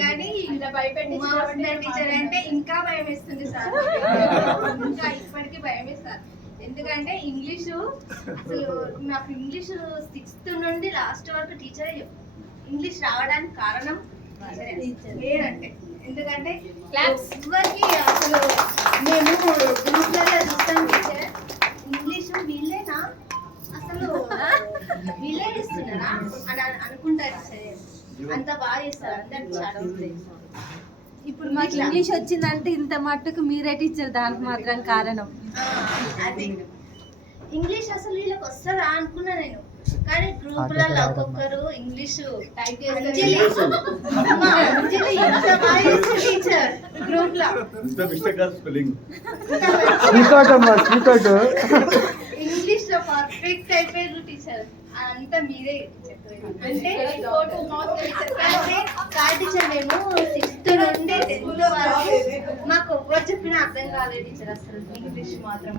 కానీ టీచర్ అంటే ఇంకా భయం వేస్తుంది సార్. ఇంకా ఇప్పటికీ భయం వేస్తారు. ఎందుకంటే ఇంగ్లీషు అసలు నాకు ఇంగ్లీషు 6th నుండి లాస్ట్ వరకు టీచరే ఇంగ్లీష్ రావడానికి కారణం అంటే ఎందుకంటే ఎవరికి అసలు మేము గ్రూప్లలో చూస్తాం టీచర్ ఇంగ్లీషు వీళ్ళేనా అసలు వీళ్ళే ఇస్తున్నారా అని అనుకుంటారు సరే. అంత బాగా చేస్తారు అందరికి చాలా. ఇప్పుడు మాకు ఇంగ్లీష్ వచ్చిందంటే ఇంత మట్టుకు మీరే టీచర్ దానికి మాత్రం కారణం. అది ఇంగ్లీష్ అసలు వీళ్ళకి వస్తుందా అనుకున్నా నేను. కానీ గ్రూపులలో ఒక్కొక్కరు ఇంగ్లీషు టైప్ టీచర్ గ్రూప్ లో ఇంగ్లీష్ లో పర్ఫెక్ట్ అయిపోయారు టీచర్. అంతా మీరే చెప్పారు. అంటే టీచర్ మేము 6th నుండి 10th వరకు మాకు ఎవరు చెప్పినా అర్థం కాలేదు టీచర్ అసలు ఇంగ్లీష్ మాత్రం.